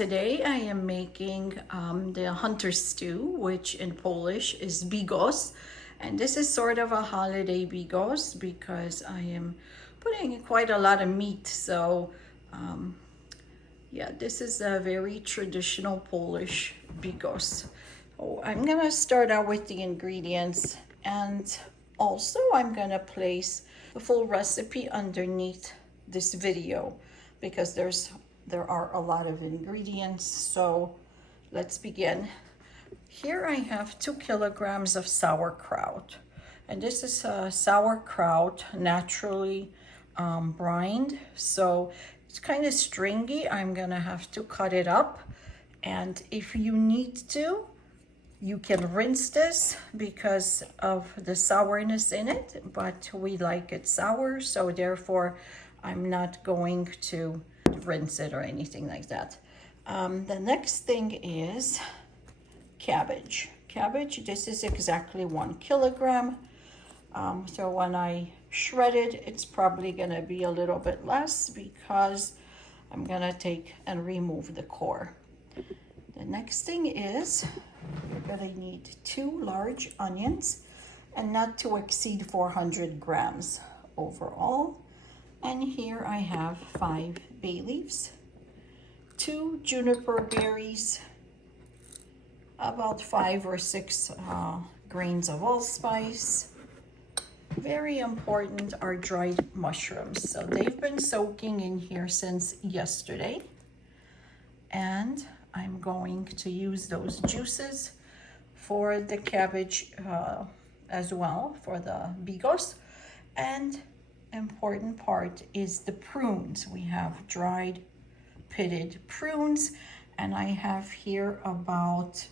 Today I am making the hunter stew, which in Polish is Bigos. And this is sort of a holiday Bigos because I am putting quite a lot of meat. So yeah, this is a very traditional Polish Bigos. So I'm gonna start out with the ingredients, and also I'm gonna place the full recipe underneath this video because there are a lot of ingredients. So let's begin. Here I have 2 kilograms of sauerkraut, and this is sauerkraut naturally brined, so it's kind of stringy. I'm gonna have to cut it up, and if you need to, you can rinse this because of the sourness in it, but we like it sour, so therefore I'm not going to rinse it or anything like that. The next thing is cabbage. Cabbage, this is exactly 1 kilogram. So when I shred it, it's probably gonna be a little bit less because I'm gonna take and remove the core. The next thing is you're gonna need 2 large onions and not to exceed 400 grams overall. And here I have 5 bay leaves, 2 juniper berries, about 5 or 6 grains of allspice. Very important are dried mushrooms. So they've been soaking in here since yesterday. And I'm going to use those juices for the cabbage as well, for the Bigos. And important part is the prunes. We have dried pitted prunes, and I have here about,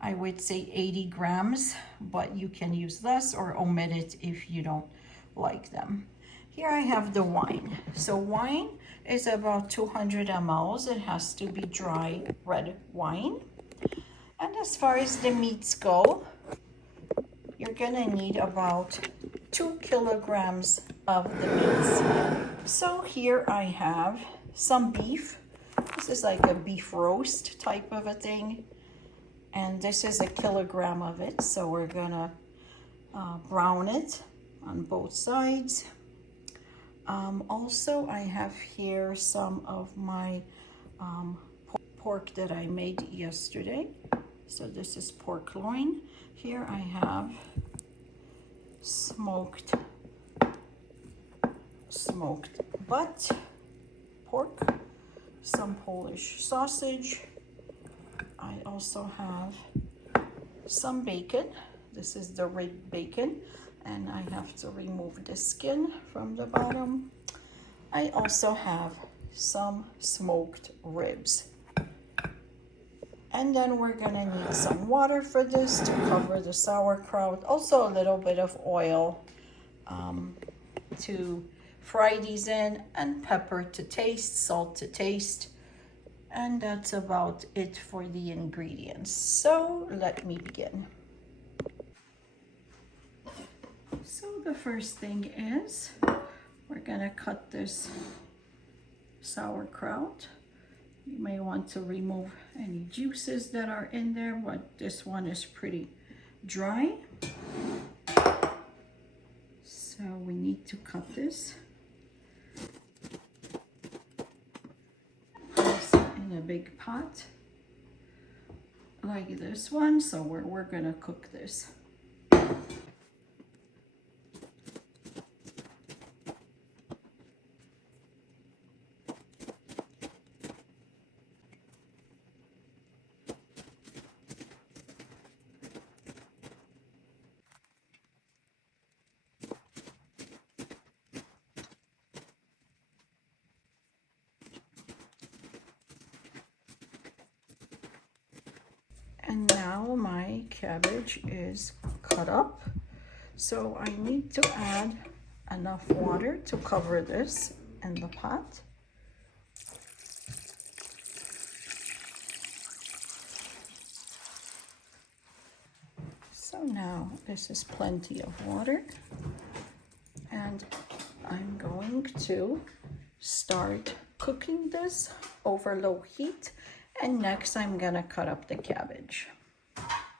I would say 80 grams, but you can use less or omit it if you don't like them. Here I have the wine. So wine is about 200 mLs. It has to be dry red wine. And as far as the meats go, you're gonna need about 2 kilograms of the meats. So here I have some beef. This is like a beef roast type of a thing. And this is 1 kilogram of it. So we're gonna brown it on both sides. Also, I have here some of my pork that I made yesterday. So this is pork loin. Here I have smoked butt pork, some Polish sausage. I also have some bacon. This is the rib bacon, and I have to remove the skin from the bottom. I also have some smoked ribs. And then we're gonna need some water for this to cover the sauerkraut. Also a little bit of oil to fry these in, and pepper to taste, salt to taste. And that's about it for the ingredients. So let me begin. So the first thing is we're gonna cut this sauerkraut. You may want to remove any juices that are in there, but this one is pretty dry. So we need to cut this. In a big pot like this one. So we're gonna cook this. And now my cabbage is cut up. So I need to add enough water to cover this in the pot. So now this is plenty of water. And I'm going to start cooking this over low heat. And next I'm gonna cut up the cabbage.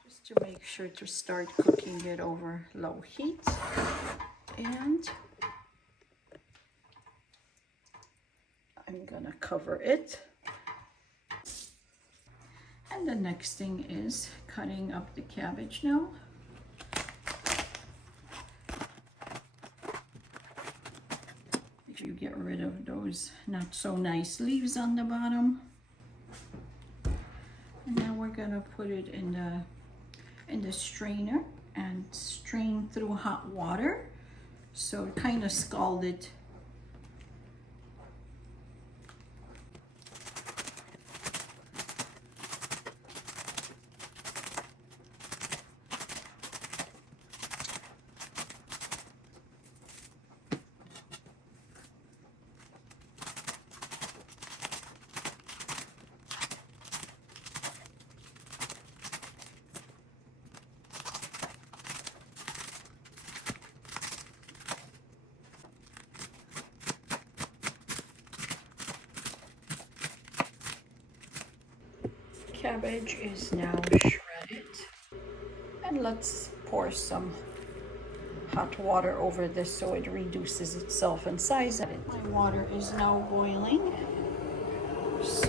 Just to make sure to start cooking it over low heat. And I'm gonna cover it. And the next thing is cutting up the cabbage now. Make sure you get rid of those not so nice leaves on the bottom. And now we're gonna put it in the strainer and strain through hot water. So kind of scald it. Cabbage is now shredded, and let's pour some hot water over this so it reduces itself in size. My water is now boiling, so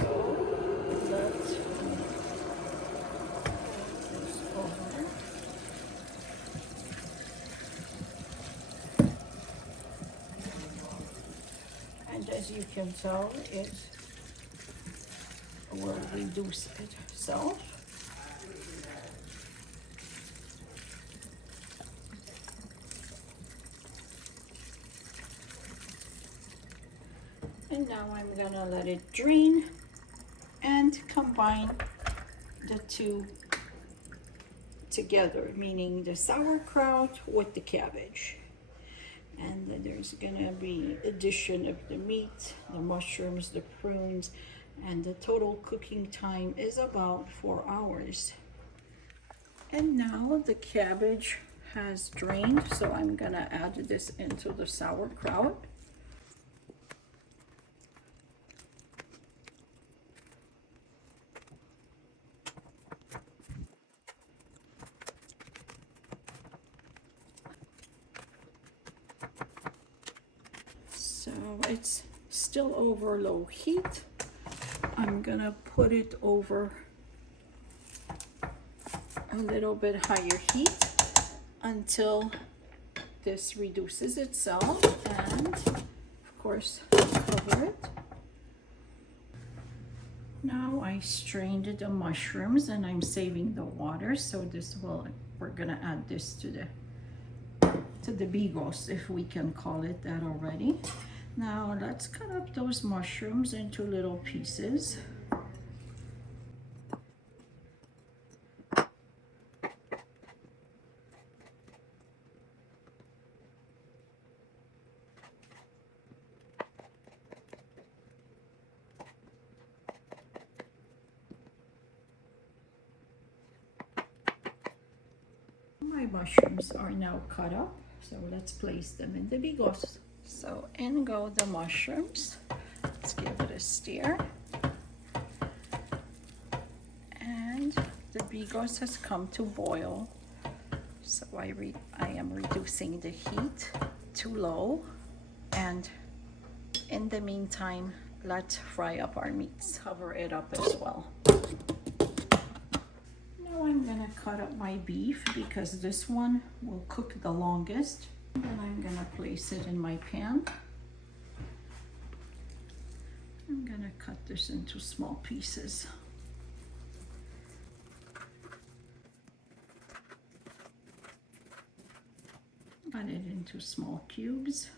let's put this over. And as you can tell, it will reduce itself. And now I'm gonna let it drain and combine the two together, meaning the sauerkraut with the cabbage. And then there's gonna be addition of the meat, the mushrooms, the prunes, and the total cooking time is about 4 hours. And now the cabbage has drained, so I'm gonna add this into the sauerkraut. So it's still over low heat. I'm gonna put it over a little bit higher heat until this reduces itself, and of course cover it. Now I strained the mushrooms and I'm saving the water, so we're gonna add this to the Bigos, if we can call it that already. Now let's cut up those mushrooms into little pieces. My mushrooms are now cut up, so let's place them in the Bigos. So in go the mushrooms. Let's give it a stir. And the Bigos has come to boil. So I am reducing the heat to low. And in the meantime, let's fry up our meats. Cover it up as well. Now I'm gonna cut up my beef because this one will cook the longest. Then I'm gonna place it in my pan. I'm gonna cut this into small pieces. Cut it into small cubes.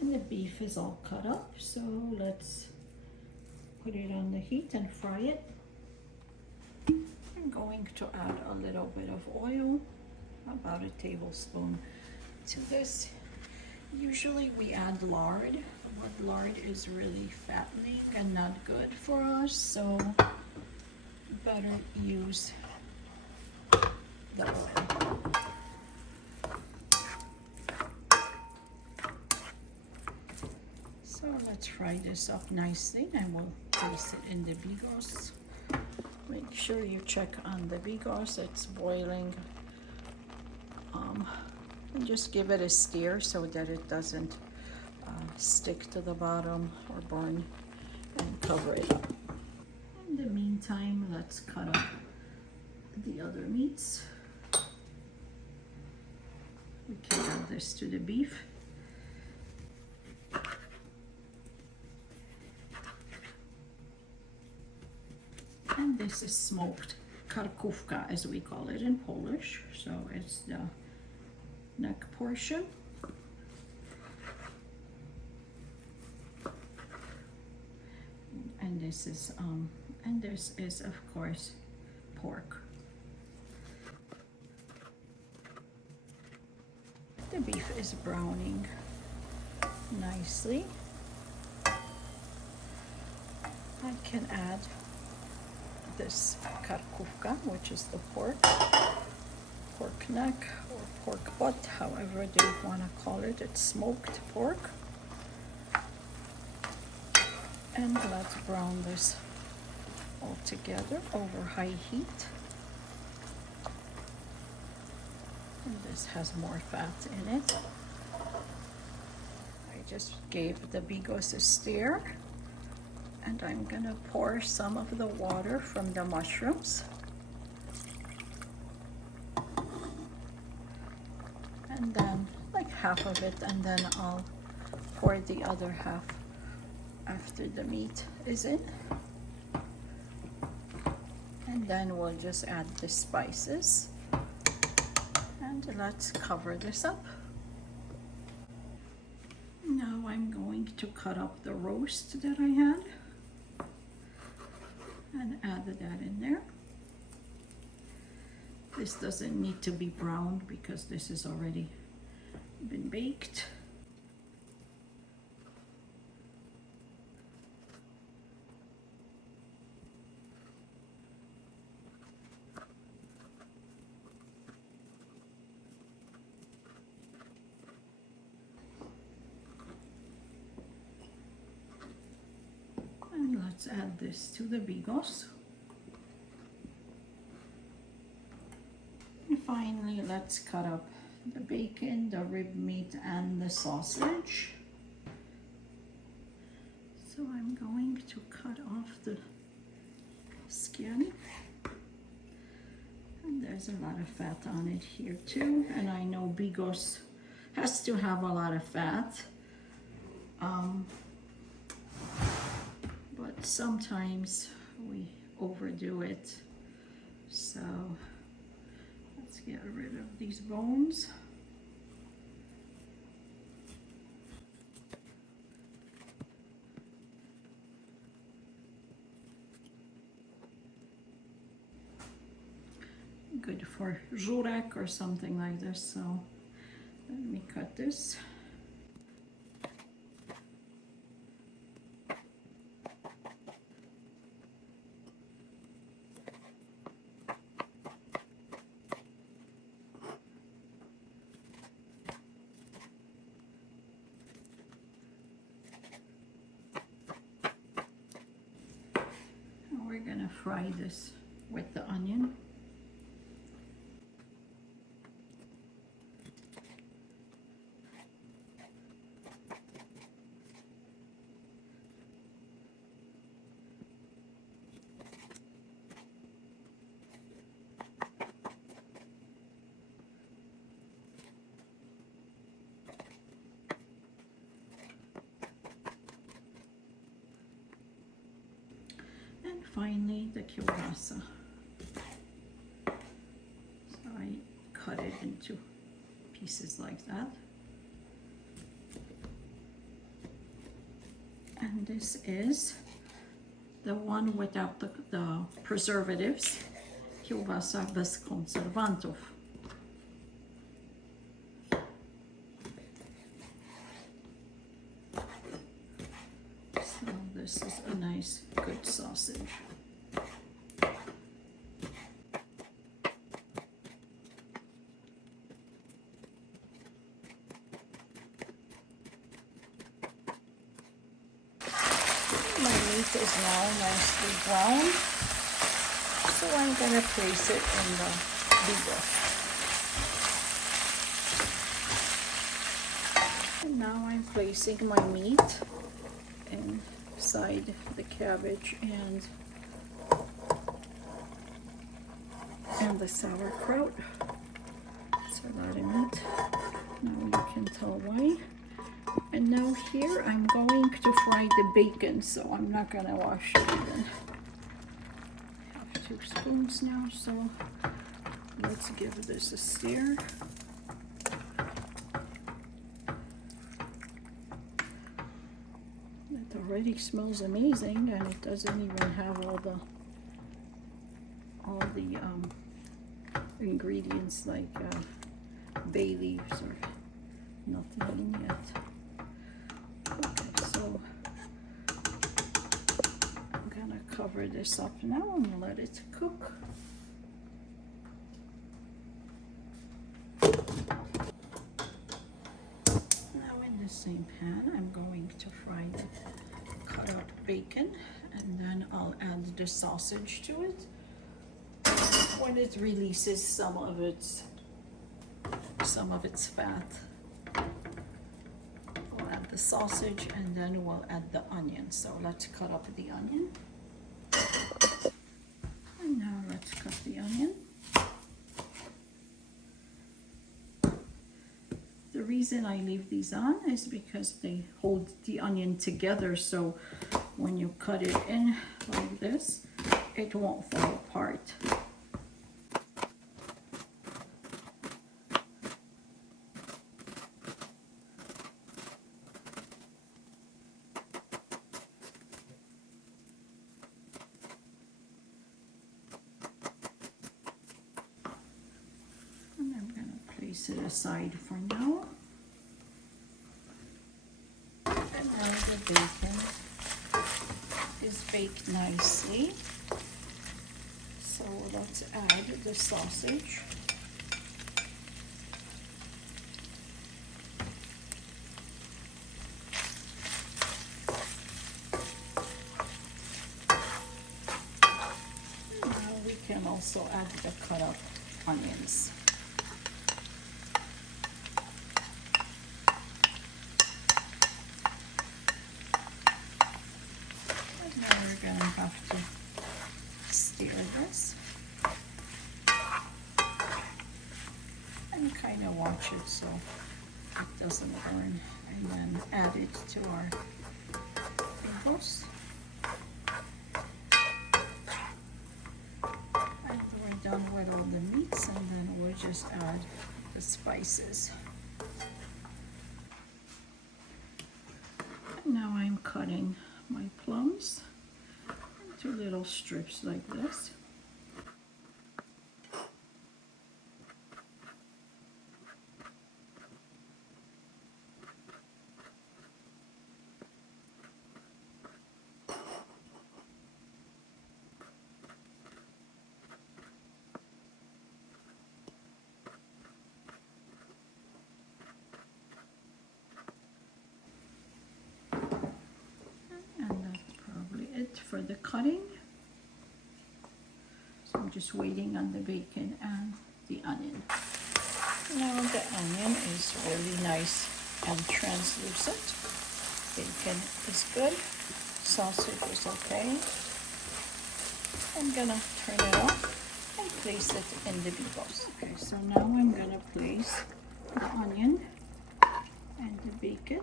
And the beef is all cut up, so let's put it on the heat and fry it. I'm going to add a little bit of oil, about a tablespoon to this. Usually we add lard, But lard is really fattening and not good for us, so better use the oil. So let's fry this up nicely and we'll place it in the Bigos. Make sure you check on the Bigos, it's boiling. And just give it a stir so that it doesn't stick to the bottom or burn, and cover it up. In the meantime, let's cut up the other meats. We can add this to the beef. And this is smoked karkówka, as we call it in Polish. So it's the neck portion. And this is of course pork. The beef is browning nicely. I can add this karkówka, which is the pork neck or pork butt, however they want to call it. It's smoked pork. And let's brown this all together over high heat. And this has more fat in it. I just gave the Bigos a stir, and I'm gonna pour some of the water from the mushrooms. And then like half of it, and then I'll pour the other half after the meat is in. And then we'll just add the spices. And let's cover this up. Now I'm going to cut up the roast that I had and add that in there. This doesn't need to be browned because this has already been baked. And let's add this to the Bigos. And finally, let's cut up the bacon, the rib meat, and the sausage. So I'm going to cut off the skin. And there's a lot of fat on it here too. And I know Bigos has to have a lot of fat. But sometimes we overdo it. So let's get rid of these bones. Good for żurek or something like this. So let me cut this. We're gonna fry this with the onion. And finally, the kielbasa. So I cut it into pieces like that. And this is the one without the preservatives, kielbasa bez konserwantów. nice, good sausage. My meat is now nicely browned, so I'm going to place it in the bigos. And now I'm placing my meat inside the cabbage and the sauerkraut. It's a lot of meat. Now you can tell why. And now here I'm going to fry the bacon, so I'm not gonna wash it even. I have 2 spoons now, so let's give this a stir. It already smells amazing, and it doesn't even have all the ingredients like bay leaves or nothing in yet. Okay, so I'm gonna cover this up now and let it cook. Now in the same pan, I'm going to fry the cut out bacon, and then I'll add the sausage to it. When it releases some of its fat, we'll add the sausage, and then we'll add the onion. So let's cut up the onion. And now let's cut the onion. The reason I leave these on is because they hold the onion together, so when you cut it in like this, it won't fall apart. Place it aside for now. And now the bacon is baked nicely. So let's add the sausage. And now we can also add the cut up onions. We're gonna have to stir this and kind of watch it so it doesn't burn, and then add it to our bigos. And we're done with all the meats, and then we'll just add the spices. And now I'm cutting my plums into little strips like this. For the cutting, so I'm just waiting on the bacon and the onion. Now the onion is really nice and translucent. Bacon is good, sausage is okay. I'm gonna turn it off and place it in the bigos. Okay, so now I'm gonna place the onion and the bacon.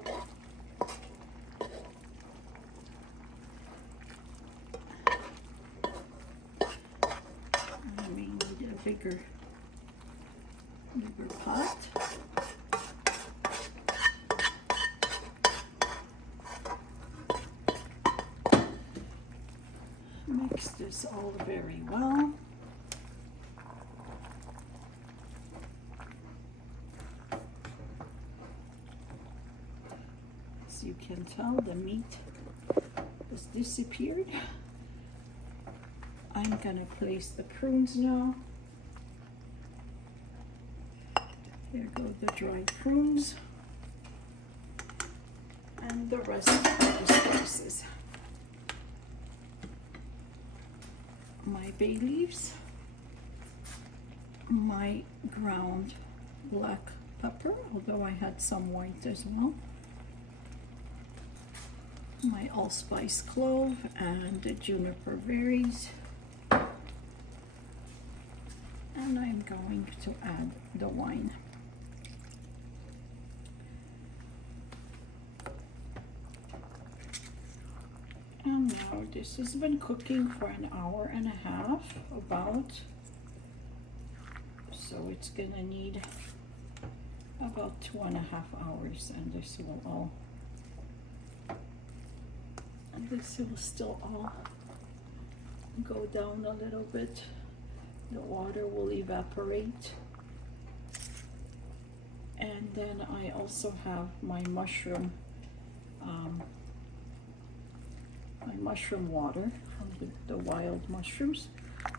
Bigger pot. Mix this all very well. As you can tell, the meat is just disappeared. I'm gonna place the prunes now. Here go the dried prunes. And the rest of the spices. My bay leaves, my ground black pepper, although I had some white as well, my allspice clove and the juniper berries, and I'm going to add the wine. And now this has been cooking for an hour and a half, about. So it's gonna need about 2.5 hours, and this will all, and this will still all go down a little bit. The water will evaporate. And then I also have my mushroom water from the wild mushrooms.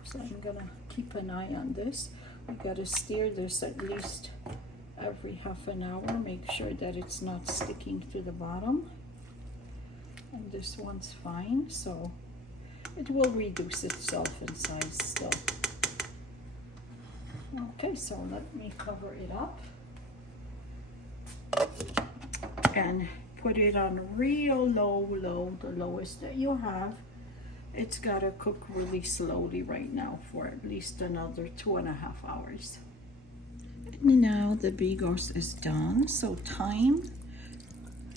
So I'm gonna keep an eye on this. I gotta stir this at least every half an hour. Make sure that it's not sticking to the bottom. And this one's fine, so it will reduce itself in size still. Okay, so let me cover it up and put it on real low, the lowest that you have. It's gotta cook really slowly right now for at least another 2.5 hours. And now the bigos is done, so time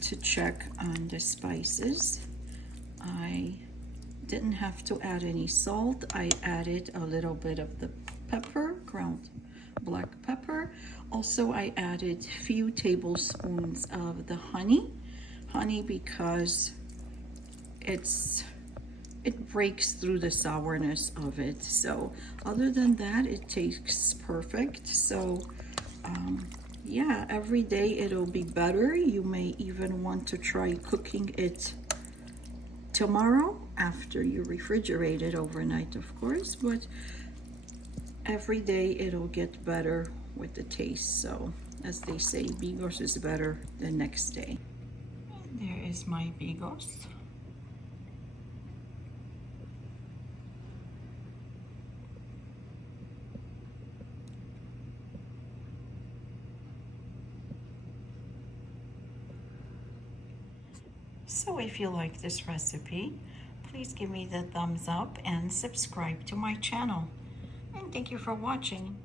to check on the spices. I didn't have to add any salt. I added a little bit of the pepper, ground black pepper. Also, I added few tablespoons of the honey because it breaks through the sourness of it. So other than that, it tastes perfect. So yeah, every day it'll be better. You may even want to try cooking it tomorrow after you refrigerate it overnight, of course, but every day it'll get better with the taste. So as they say, bigos is better the next day. There is my bigos. So if you like this recipe, please give me the thumbs up and subscribe to my channel. And thank you for watching.